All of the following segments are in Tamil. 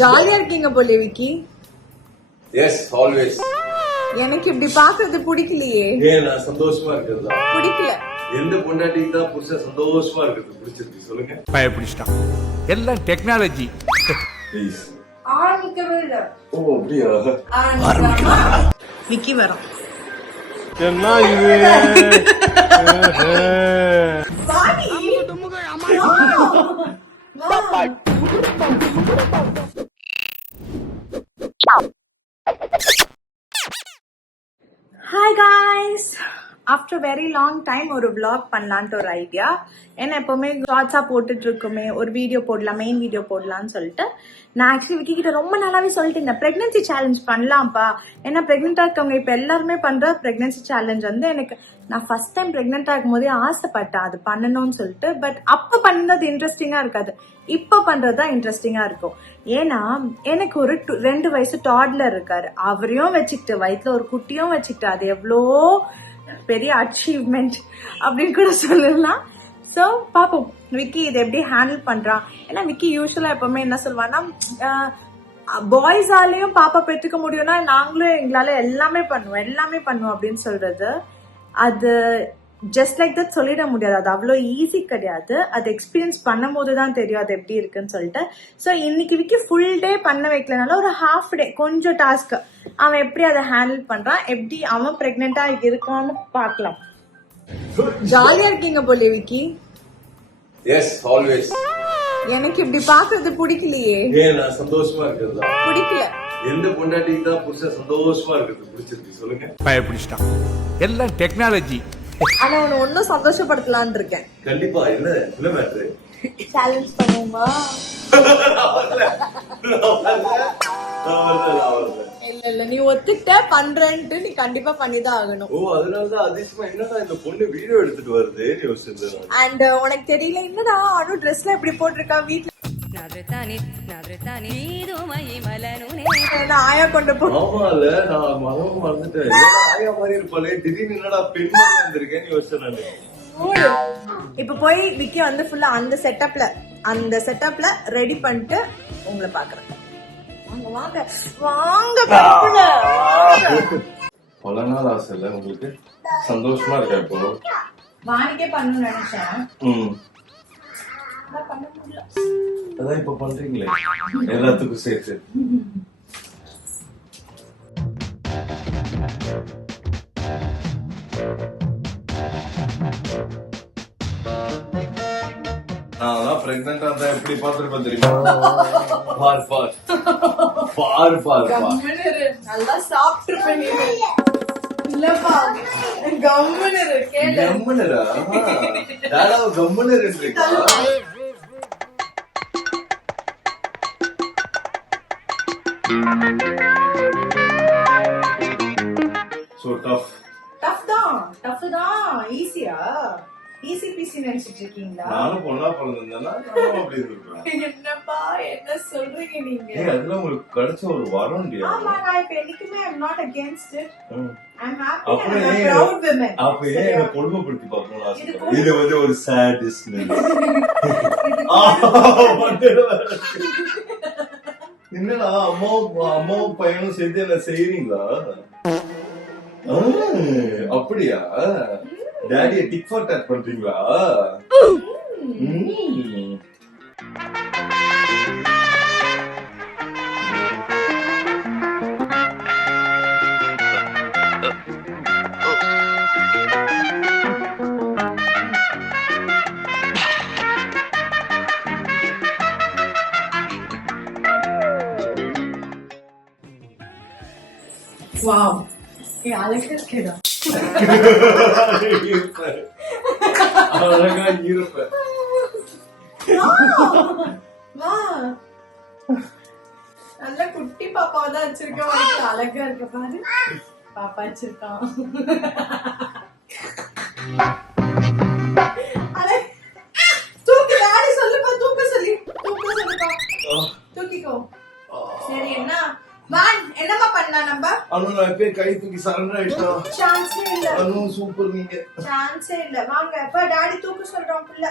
ஜாலியா இருக்கீங்க போல விக்கி. S always. எனக்கு இப்படி பாக்குறது பிடிக்கலையே. ஏன் நான் சந்தோஷமா இருக்கிறது பிடிக்கல. எந்த பொண்டாட்டிக்கு தான் புருஷன் சந்தோஷமா இருக்கிறது பிடிச்சிருக்கு சொல்லுங்க. பயப்பிடிச்சிட்டான். எல்லாம் டெக்னாலஜி. ப்ளீஸ். ஆரம்பிக்கவே இல்ல. ஓ அப்படியா? விக்கி வரோம். என்ன இது? Hi guys. After very long time ஒரு விளாக் பண்ணலான்ட்டு ஒரு ஐடியா. ஏன்னா எப்பவுமே ஷார்ட்ஸா போட்டுட்டு இருக்குமே, ஒரு வீடியோ போடலாம், மெயின் வீடியோ போடலான்னு சொல்லிட்டு நான் ஆக்சுவலி விக்கி கிட்ட ரொம்ப நாளாவே சொல்லிட்டு பிரெக்னன்சி சேலஞ்ச் பண்ணலாம்ப்பா. ஏன்னா பிரெக்னெண்டா இருக்கவங்க இப்ப எல்லாருமே பண்ற பிரெக்னன்சி சேலஞ்ச் வந்து எனக்கு நான் ஃபர்ஸ்ட் டைம் பிரெக்னெண்டா இருக்கும் போதே ஆசைப்பட்டேன் அது பண்ணணும்னு சொல்லிட்டு. பட் அப்ப பண்ணது இன்ட்ரெஸ்டிங்கா இருக்காது, இப்ப பண்றதுதான் இன்ட்ரெஸ்டிங்கா இருக்கும். ஏன்னா எனக்கு ஒரு 2 வயசு டாட்லர் இருக்காரு. அவரையும் வச்சுக்கிட்டு வயிற்றுல ஒரு குட்டியும் வச்சுக்கிட்டு அது எவ்வளோ பெரிய அச்சீவ்மெண்ட் அப்படின்னு கூட சொல்லலாம். ஸோ பாப்போம் விக்கி இதை எப்படி ஹேண்டில் பண்றான். ஏன்னா விக்கி யூஸ்வலா எப்பவுமே என்ன சொல்லுவான்னா, பாய்ஸாலையும் பாப்பா பெற்றுக்க முடியும்னா நாங்களும் எங்களால எல்லாமே பண்ணுவோம் அப்படின்னு சொல்றது அது ஜஸ்ட் லைக் தட் சொல்லிட முடியாது. அது அவ்வளோ ஈஸி கிடையாது. அது எக்ஸ்பீரியன்ஸ் பண்ணும் போது தான் தெரியும் அது எப்படி இருக்குன்னு சொல்லிட்டு. ஸோ இன்னைக்கு விக்கி ஃபுல் டே பண்ண வைக்கலனால ஒரு ஹாஃப் டே கொஞ்சம் டாஸ்க் அவன் எப்படி அதை ஹேண்டில் பண்றான், எப்படி அவன் பிரெக்னெண்டா இருக்கான்னு பார்க்கலாம். ஜாலியா இருக்கீங்க போல விக்கி. S always. எனக்கு இப்படி பாக்குறது பிடிக்கலையே. ஏன் நான் சந்தோஷமா இருக்கிறது பிடிக்கல. எந்த பொண்டாட்டிக்கு தான் புருஷன் சந்தோஷமா இருக்கிறது பிடிச்சிருக்கு சொல்லுங்க. பயப்பிடிச்சிட்டான். எல்லாம் டெக்னாலஜி. ஆனா உன்னை ஒன்னும் சந்தோஷப்படுத்தலான்னு இருக்கேன். கண்டிப்பா. என்ன மேட்ரு? சேலஞ்ச் பண்ணுவோமா? இல்ல நீ ஒத்துக்கிட்ட பண்றேன்ட்டு நீ கண்டிப்பா பண்ணிதான் ஆகணும். ஓ அதனாலதான் அதிசயமா என்னடா இந்த பொண்ணு வீடியோ எடுத்துட்டு வருது யோசிச்சிருந்தேன். அண்ட் உனக்கு தெரியல என்னடா அனு ட்ரெஸ்ல இப்படி போட்டிருக்கா வீட்டுல. ஆயா கொண்டு போ. ஆமால நான் மரம் மறந்துட்டேன். ஆயா மாதிரி இருப்பாளே திடீர்னு என்னடா பெண் வந்திருக்கேன்னு யோசிச்சேன். இப்ப போய் விக்கி வந்து ஃபுல்லா அந்த செட்டப்ல ரெடி பண்ணிட்டு உங்களை பாக்குறேன். வாங்க பல நாள் ஆசை இல்ல உங்களுக்கு? சந்தோஷமா இருக்கா இப்போ? வாணிக்கே பண்ணணும்னு நினைச்சேன். அதான் இப்ப பண்றீங்களே எல்லாத்துக்கும் சேர்த்து. நான் பிரெக்னெண்டா இருந்தா எப்படி பாத்துருப்பேன் தெரியுமா? நல்லா சாப்பிட்டுருப்பேன். இல்லப்பா கம்முனரு ஈஸியா ஈஸி பீசி நினைச்சிட்டு இருக்கீங்களா? நானும் பொண்ணா பிறந்திருந்தேன்னா அப்படி இருப்பேன். என்னப்பா என்ன சொல்றீங்க நீங்க? அதெல்லாம் உங்களுக்கு கிடைச்ச ஒரு வரம். ஆமா நான் இப்ப என்னைக்குமே I'm not against it. I'm happy and I'm a proud woman. அப்ப ஏன் என்ன கொடுமைப்படுத்தி பார்க்கணும்னு ஆசைப்படுறேன்? இது வந்து ஒரு சாடிஸ்ட்னஸ். என்னடா அம்மாவும் பையனும் சேர்ந்து என்ன செய்யறீங்களா? அப்படியா? டாடிய டிக் ஃபார் டாட் பண்றீங்களா? வாவ் ஏ அழகா இருக்கேடா. அழகா இருப்பேன். நல்ல குட்டி பாப்பாவை தான் வச்சிருக்கேன். அழகா இருக்க பாரு. பாப்பா வச்சிருக்கான். தூக்கு டாடி சொல்லுப்பா. சொல்லுப்பா. தூக்கிக்கோ. சரி என்ன என்னமா பண்ணலாம் நம்ம? அனு நான் எப்பே கை தூக்கி சரண்டர் ஆயிட்டோம். சான்ஸே இல்ல. அனு சூப்பர் நீங்க. சான்ஸே இல்ல. வாங்க அப்ப டாடி தூக்க சொல்றோம் புள்ள.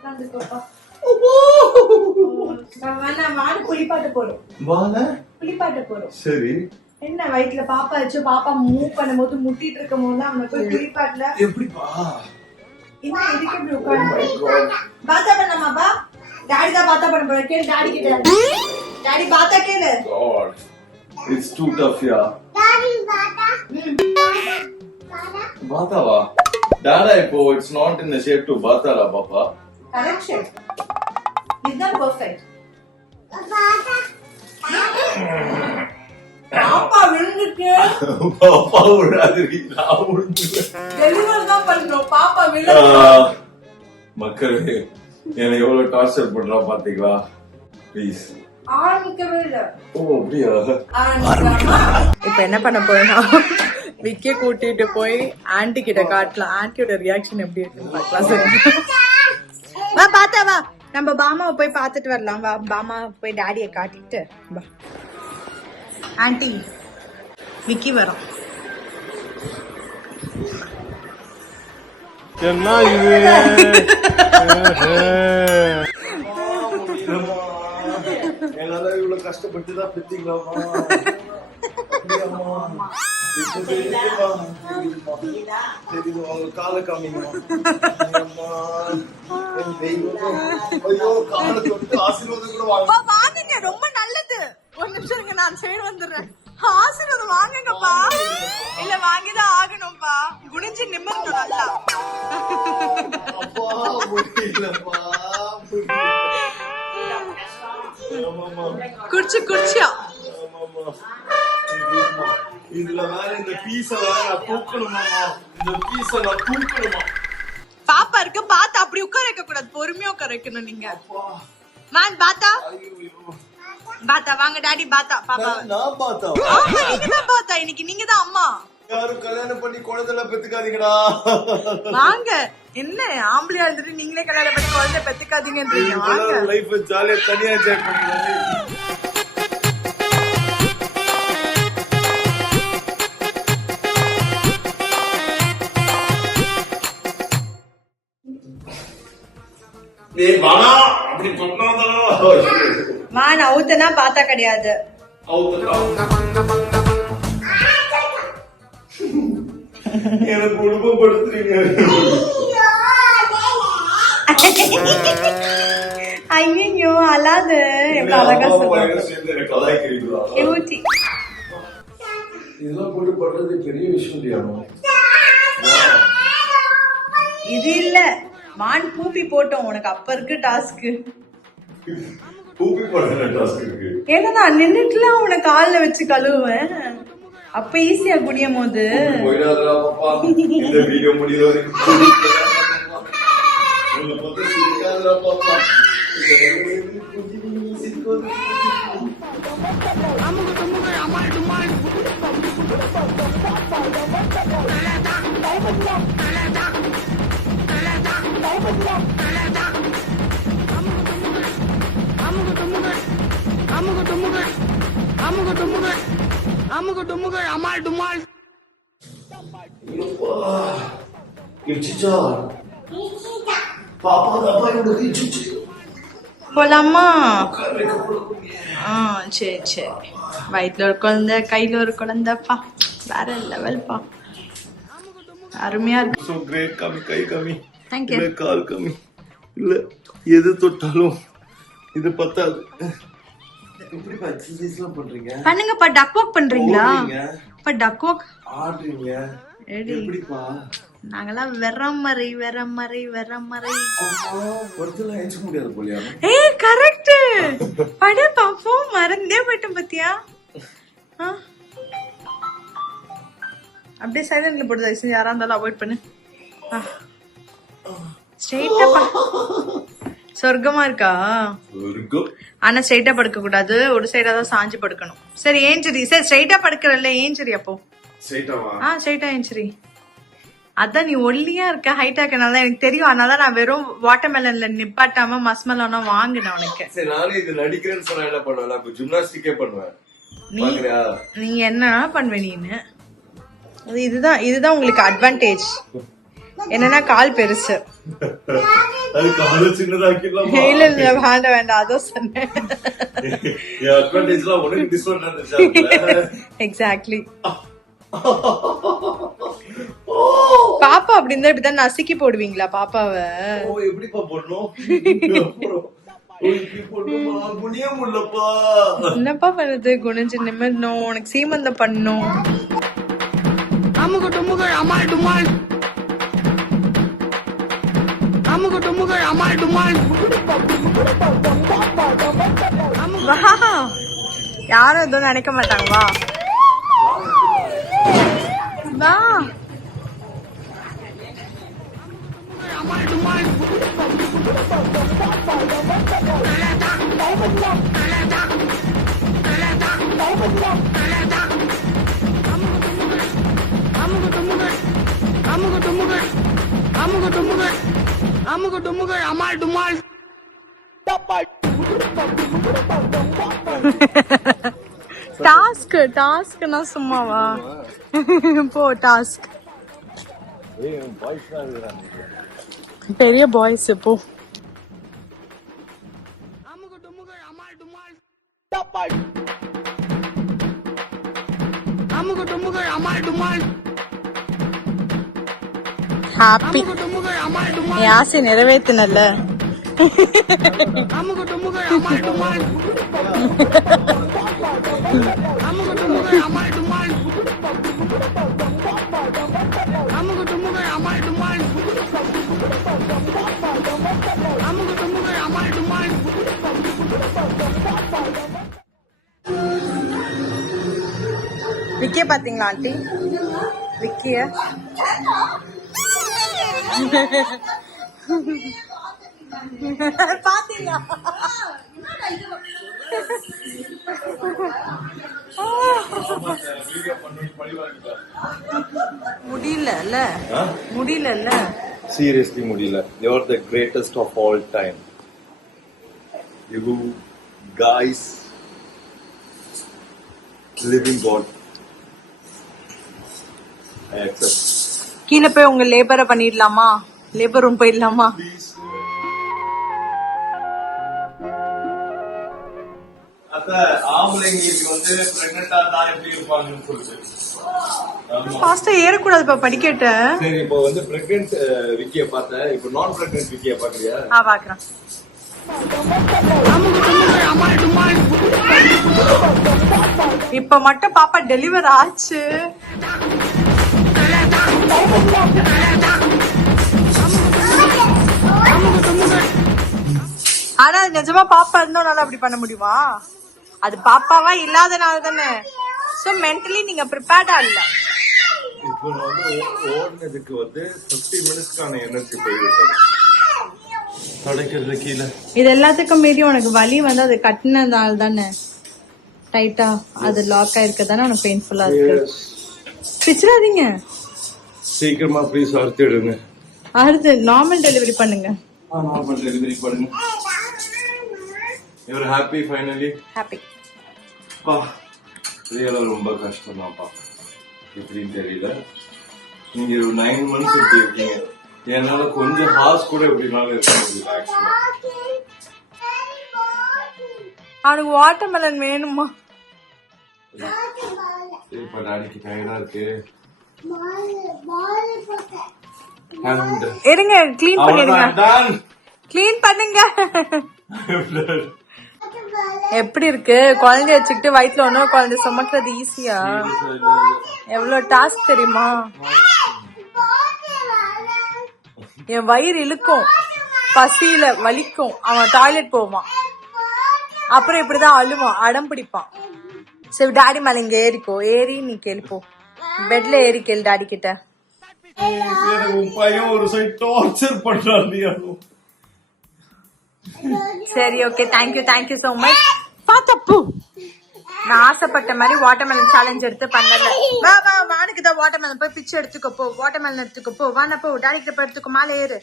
உட்காந்துக்கோப்பா. வேணாம், வாடு குளிப்பாட்ட போறோம். குளிப்பாட்ட போறோம். சரி. என்ன வயிற்றுல பாப்பா வச்சு பாப்பா மூவ் பண்ணும்போது முட்டிட்டு இருக்கும் போது அவனை போய் குளிப்பாட்டல. எப்படிப்பா? என்ன இதுக்கு இப்படி உட்காந்து பாத்தா பண்ணாமாப்பா? டாடி தான் பாத்தா பண்ண போற. கேளு டாடி கிட்ட. டாடி பாத்தா கேளு. God, it's too tough, yeah. பாத்தாவா? Tata இப்போ it's not in the shape to பாத்தாடா பாப்பா. கரெக்ஷன். இதுதான் பெர்ஃபெக்ட். பாப்பா விழுந்துச்சு. பாப்பா விழாதீங்க, நான் விழுந்துட்டேன். டெலிவரி தான் பண்றோம். பாப்பா விழுந்து. மக்களே, என்னை எவ்வளவு டார்ச்சர் பண்றா பாத்தீங்களா? ப்ளீஸ். ஆரம்பிக்கவே இல்ல. ஓ அப்படியா? இப்ப என்ன பண்ண போறேன்னா விக்கே கூட்டிட்டு போய் ஆன்டி கிட்ட காட்டலாம். ஆன்டியோட ரியாக்ஷன் எப்படி இருக்குன்னு பார்க்கலாம். சரி வா பாத்தா வா, நம்ம பாமாவை போய் பார்த்துட்டு வரலாம். வா பாமா போய் டாடியை காட்டிட்டு வா. ஆன்டி விக்கி வரோம். என்ன இது? என்னால இவ்வளவு கஷ்டப்பட்டுதான் பெத்தீங்களாமா? கால காமிங்கம்மா. ஐயோ, கால தொட்டு ஆசீர்வாதம் கூட வாங்குங்க, ரொம்ப நல்லது. ஒரு நிமிஷம் இருங்க, நான் சைடு வந்துடுறேன். ஆசீர்வாதம் வாங்குங்கப்பா. இல்ல வாங்கிதான் ஆகணும்ப்பா. குனிஞ்சு நிமிர்ந்து நல்லா. குடிச்சு குடிச்சியா? இதுல வேற இந்த பீஸ வேற நான் தூக்கணுமா? இந்த பீஸ நான் தூக்கணுமா? பாப்பா இருக்கு, பாத்தா அப்படி உட்கார வைக்க கூடாது, பொறுமையா உட்கார வைக்கணும். நீங்க மான் பாத்தா பாத்தா வாங்க டாடி. பாத்தா பாப்பா நான் பார்த்தா நீங்க தான் பாத்தா. இன்னைக்கு நீங்க தான் அம்மா. யாரும் கல்யாணம் பண்ணி குழந்தை பெத்துக்காதீங்கடா. வாங்க. என்ன ஆம்பளையா இருந்துட்டு நீங்களே கல்யாணம் பண்ணி குழந்தை பெத்துக்காதீங்கன்றீங்க. வாங்க. லைஃப் ஜாலியா தனியா என்ஜாய் பண்ணுங்க. மான் அவுத்தனா பாத்தா கிடையாது. எனக்கு குடும்பப்படுத்துறீங்க. ஐயோ அல்லாது. இதெல்லாம் போட்டு பண்றது பெரிய விஷயம். இது இல்ல மான் பூப்பி போட்டோம் உனக்கு. அப்ப இருக்கு டாஸ்க். பூப்பி போடுற டாஸ்க் இருக்கு. ஏன்னா நான் நின்னுட்டுலாம் உனக்கு கால்ல வச்சு கழுவுவேன். அப்ப ஈஸியா குடியும் போது. இந்த வீடியோ முடிய வரைக்கும் போலாமா? சரி சரி. வயிற்றுல ஒரு குழந்தை, கையில ஒரு குழந்தைப்பா. வேற லெவல்ப்பா. அருமையா இருக்கு. So great. காமி கை காமி. Thank you. இல்ல கால் காமி. இல்ல எது தொட்டாலும் இது பத்தாது. எப்படிப்பா எக்ஸர்சைஸ்லாம் பண்றீங்க? பண்ணுங்கப்பா. டக் வாக் பண்றீங்களா? இப்ப டக் வாக் ஆடுறீங்க. எப்படிப்பா? நாங்கெல்லாம் வெறமறை வெறமறை வெறமறை. ஒருத்தல ஏஞ்சி முடியாது போலியா? ஏய் கரெக்ட். படு பாப்போம். மறந்தே போயிட்டேன் பாத்தியா? அப்படியே சைலண்ட்ல போடு. தயவுசெய்து யாரா இருந்தாலும் அவாய்ட் பண்ணு. ஸ்ட்ரெயிட்டா சொர்க்கமா இருக்கா? ஆனா ஸ்ட்ரெயிட்டா படுக்க கூடாது. ஒரு சைடா தான் சாஞ்சு படுக்கணும். சரி ஏஞ்சிரி. சரி ஸ்ட்ரெயிட்டா படுக்கறல்ல, ஏஞ்சிரி அப்போ. ஸ்ட்ரெயிட்டா ஏஞ்சிரி. அதான் நீ ஒல்லியா இருக்க, ஹைட்டா இருக்கனால எனக்கு தெரியும். அதனால நான் வெறும் வாட்டர்மெலன்ல நிப்பாட்டாம மஸ்மெலோனா வாங்கினேன் உனக்கு. சரி நானே இது நடிக்கிறேன்னு சொன்னா என்ன பண்ணுவேன்? நான் ஜிம்னாஸ்டிக்கே பண்ணுவேன். நீ என்ன பண்ணுவ? நீன்னு இதுதான் உங்களுக்கு அட்வான்டேஜ். என்னன்னா கால் பெருசு. அது கால சின்னதாக்கிடலாமா? இல்ல இல்ல வேண்டாம் வேண்டாம் அதோ சொன்னேன். என் அட்வான்டேஜ்லாம் உனக்கு டிஸ்அட்வான்டேஜ். எக்ஸாக்ட்லி. பாப்பா அப்படி இருந்தா இப்படிதான் நசுக்கி போடுவீங்களா பாப்பாவை? ஓ எப்படிப்பா போடணும்? குனிய முடியலப்பா. என்னப்பா பண்ணுது? குனிஞ்சு நிமிரணும், உனக்கு சீமந்தம் பண்ணணும். அமுக டுமுக அமால் டுமால், அமுக டுமுக அமால் டுமால். யாரும் எதுவும் நினைக்க மாட்டாங்க. வா வா. அமால் டுமால். டாஸ்க் டாஸ்க்னா சும்மாவா? போ டாஸ்க். பெரிய பாய்ஸ் போ. ஹாப்பி. என் ஆசை நிறைவேற்றினல்ல. விக்கிய பாத்தீங்களா ஆண்டி? விக்கிய பாத்தீங்களா? முடியல முடியல. Seriously முடியல. You're the greatest of all time. You guys living God. I accept. கீழே போய் உங்க லேபரை பண்ணிடலாமா? லேபர் ரூம் போயிடலாமா? அத்த ஆம்பளைங்களுக்கு வந்து பிரெக்னன்ட்டா தான் எப்படி இருப்பாங்கன்னு சொல்லிட்டு. ஃபாஸ்டா ஏறக்கூடாதுப்பா படிக்கட்ட. சரி இப்போ வந்து பிரெக்னன்ட் விக்கிய பார்த்தேன். இப்போ நான் பிரெக்னன்ட் விக்கிய பாக்குறியா? பாக்குறேன். இப்ப மட்டும் பாப்பா டெலிவர் ஆச்சு. ஆனா நிஜமா பாப்பா இருந்தோம்னால அப்படி பண்ண முடியுமா? அது பாப்பாவா இல்லாதனால தானே. சோ மென்டலி நீங்க ப்ரிப்பேர்டா இல்ல. இப்போ வந்து ஓடுனதுக்கு வந்து 50 மினிட்ஸ்க்கான எனர்ஜி போயிடுது. தொடக்கிறது கீழே. இது எல்லாத்துக்கும் மீறி உனக்கு வலி வந்து அது கட்டினதால தானே டைட்டா அது லாக் ஆயிருக்க தானே உனக்கு பெயின்ஃபுல்லா இருக்கு. பிச்சிடாதீங்க. சீக்கிரமா ப்ளீஸ் அறுத்துடுங்க. அடுத்து நார்மல் டெலிவரி பண்ணுங்க. நார்மல் டெலிவரி பண்ணுங்க. You are happy finally? Happy. பா ரியலா ரொம்ப கஷ்டம் தான்ப்பா. எப்படின்னு தெரியல. நீங்க ஒரு 9 months இப்படி இருக்கீங்க. என்னால கொஞ்சம் ஹார்ஸ் கூட எப்படினாலும் இருக்க முடியல ஆக்சுவலா. அவனுக்கு வாட்டர்மெலன் வேணுமா? இப்ப டாடிக்கு டயர்டா இருக்கு. இருங்க க்ளீன் பண்ணிடுங்க. க்ளீன் பண்ணுங்க. எப்படி இருக்கு? குழந்தைய வச்சுக்கிட்டு வயிற்றுல ஒன்னும் குழந்தை சுமக்கிறது ஈஸியா? எவ்வளவு டாஸ்க் தெரியுமா? என் வயிறு இழுக்கும், பசியில வலிக்கும். அவன் டாய்லெட் போவான், அப்புறம் இப்படிதான் அழுவான், அடம் பிடிப்பான். சரி டாடி மேல இங்க ஏறிக்கோ. ஏறி நீ கேள்ப்போ, பெட்ல ஏறி கேளு டாடி கிட்ட. உன் பையன் ஒரு சைட் டார்ச்சர் பண்றான். சரி ஓகே, தேங்க்யூ சோ மச். பாத்தப்பு நான் ஆசைப்பட்ட மாதிரி வாட்டர்மெலன் சேலஞ்ச் எடுத்து பண்ணல. வா வா வானுக்கு தான் வாட்டர்மெலன் போய் பிச்சை எடுத்துக்கோ. போ வாட்டர்மெலன் எடுத்துக்கோ. போ வான போ டாடி கிட்ட போய் எடுத்துக்கோ. மேல ஏறு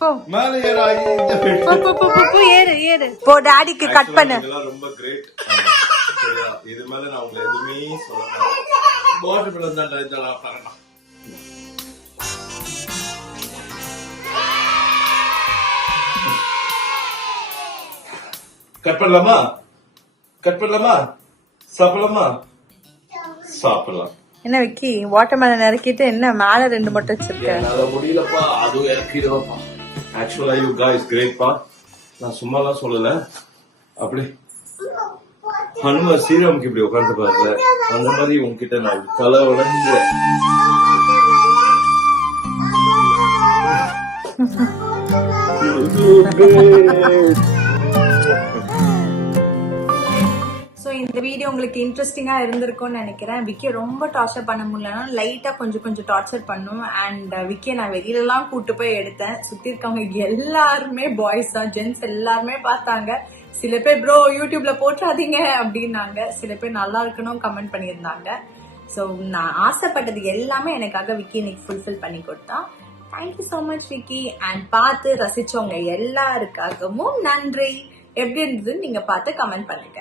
போ. மேல ஏறு ஏறு போ. டாடிக்கு கட் பண்ணு. ரொம்ப கிரேட். இது மேல நான் உங்களை எதுவுமே சொல்ல மாட்டேன். வாட்டர்மெலன் தான் இதெல்லாம் பண்ணலாம். கட் பண்ணலாமா? கட் பண்ணலாமா? சாப்பிடலாமா? சாப்பிடலாம். என்ன விக்கி வாட்டர்மெலன் இறக்கிட்டு என்ன மேல 2 மட்டும் வச்சிருக்க? என்னால முடியலப்பா, அதுவும் இறக்கிடுவாப்பா. ஆக்சுவலா யூ காய்ஸ் கிரேட்பா. நான் சும்மாலாம் சொல்லல. அப்படி ஹனுமார் ஸ்ரீராமுக்கு இப்படி உட்காந்து பாருல, அந்த மாதிரி உங்ககிட்ட நான் தலை உடஞ்ச ஸோ இந்த வீடியோ உங்களுக்கு இன்ட்ரெஸ்டிங்கா இருந்திருக்கும்னு நினைக்கிறேன். விக்கியை ரொம்ப டார்ச்சர் பண்ண முடியலன்னா லைட்டா கொஞ்சம் டார்ச்சர் பண்ணும். அண்ட் விக்கியை நான் வெளியிலலாம் கூட்டு போய் எடுத்தேன். சுத்தி இருக்கவங்க எல்லாருமே பாய்ஸ் தான், ஜென்ஸ் எல்லாருமே பார்த்தாங்க. சில பேர் ப்ரோ யூடியூப்ல போட்டுறாதீங்க அப்படின்னாங்க, சில பேர் நல்லா இருக்கணும் கமெண்ட் பண்ணியிருந்தாங்க. ஸோ நான் ஆசைப்பட்டது எல்லாமே எனக்காக விக்கி இன்னைக்கு ஃபுல்ஃபில் பண்ணி கொடுத்தான். Thank you so much Vicky. And பார்த்து ரசிச்சவங்க எல்லாருக்காகவும் நன்றி. எப்படி இருந்ததுன்னு நீங்க பார்த்து கமெண்ட் பண்ணுங்க.